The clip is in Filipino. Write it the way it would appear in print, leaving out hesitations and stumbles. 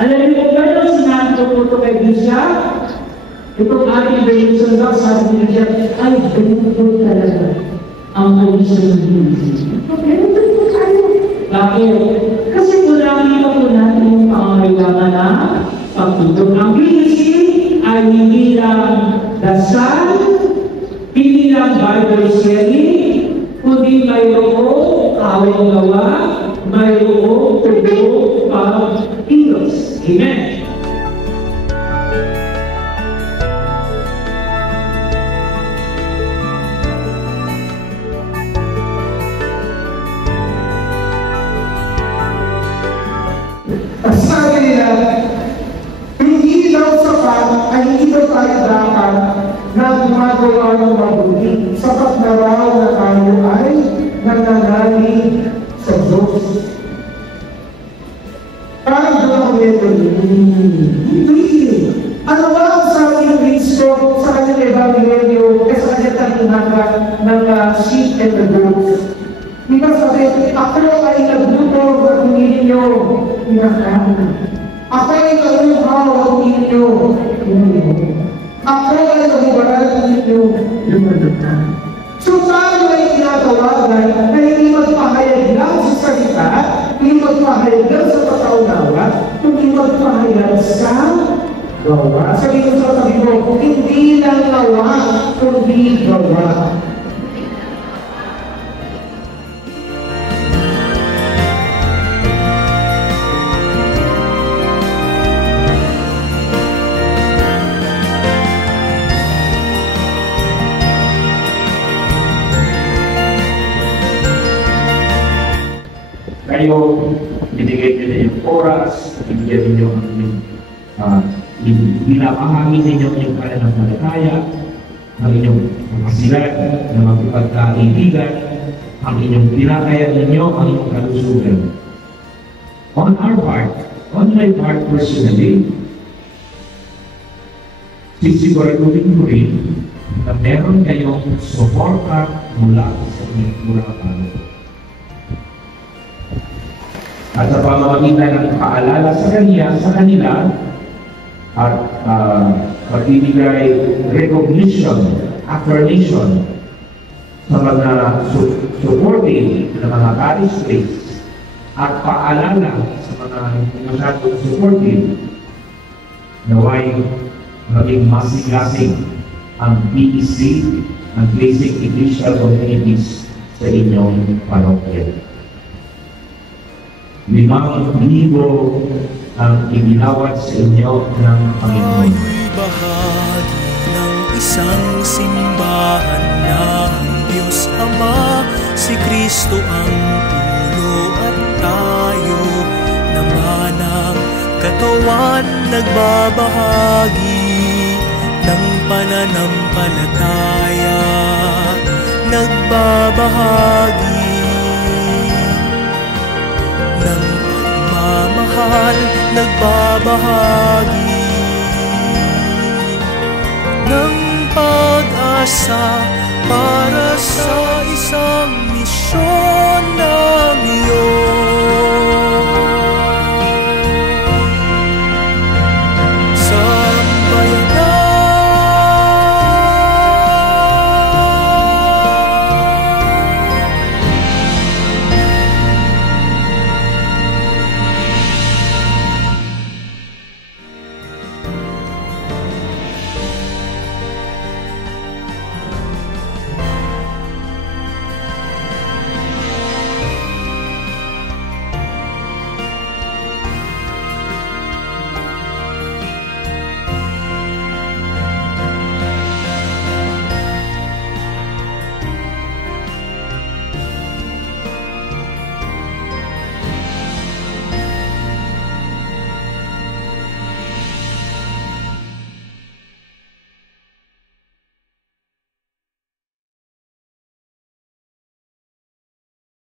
Alam niyo kung gano'n sinabi ko po ito kay Bishop? Itong ating Benson daw, sabi niya, ay, ganito talaga ang condition ng Benson. Ganito po tayo. Bakit? Kasi kung nakita po natin yung pangangailangan na pagtutong ang Benson ay hindi lang dasal, hindi lang Bible sharing, kundi mayroong kawang gawa, mayroong tubo pag-ilos. Amen. Sabi nila, hindi daw sapat ay hindi daw tayo dapat na gumagawa ng mabuti sapat na raw na tayo ay nananalig sa Diyos. Parang doon ako nito, hindi. Ano ba ang sabi ng Kristo sa kanyang Evangelyo sa kanyang talinanga ng sheep and the goats? Di ba sabi, ako ay nagbutol at hindi ninyo pinakain. Ako ay naguhaw at hindi ninyo pinakain. Ako ay nagubaral at hindi ninyo pinakain. So tayo ay tinatawagan na hindi magpahayag lang sa salita, hindi magpahayag lang sa pataunawa, kundi magpahayag sa gawa. Sabi ko sa sabi mo, hindi lang gawa, kundi gawa. Kayo, binigay nyo na yung oras, binigyan ninyo ang pinapahangin ninyo yung pananampalataya, ang inyong kapasilan na magpagkaibigan, ang inyong pinakayan ninyo, ang inyong kalusugan. On our part, on my part personally, sisiguraduhin ko rin na meron kayong suporta mula sa inyong murang pangalaman. At sa pamamagitan ng paalala sa kanila at pagbibigay recognition, affirmation sa mga supportive na mga parish priests at paalala sa mga masyadong supportive, naway maging masigasig ang BEC, ang Basic Ecclesial Communities sa inyong parokya. 5,000 ang ibinawat sa inyo ng Panginoon. Tayo'y bahagi ng isang simbahan na ang Diyos Ama, si Kristo ang ulo at tayo naman ang katawan, nagbabahagi ng pananampalataya, nagbabahagi ng pagmamahal, nagbabahagi ng pag-asa para sa isang misyon.